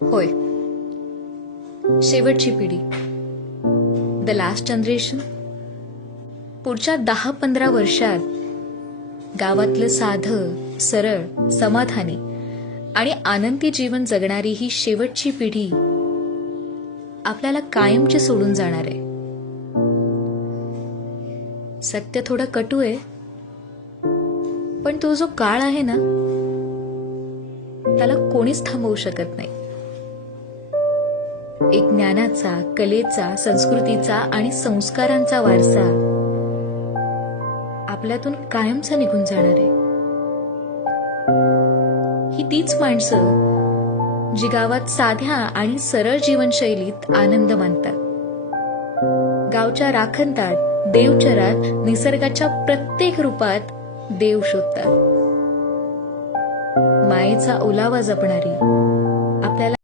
होय, शेवटची पिढी, द लास्ट जनरेशन. पुढच्या 10-15 वर्षात गावातलं साधं, सरळ, समाधानी आणि आनंदी जीवन जगणारी ही शेवटची पिढी आपल्याला कायमची सोडून जाणार आहे. सत्य थोडं कटू आहे, पण तो जो काळ आहे ना, त्याला कोणीच थांबवू शकत नाही. एक ज्ञानाचा, कलेचा, संस्कृतीचा आणि संस्कारांचा वारसा आपल्यातून कायमचा निघून जाणार आहे. ही तीच माणसं जी गावात साध्या आणि सरळ जीवनशैलीत आनंद मानतात, गावच्या राखणदार देवचरात निसर्गाच्या प्रत्येक रूपात देव शोधतात, मायेचा ओलावा जपणारी, आपल्याला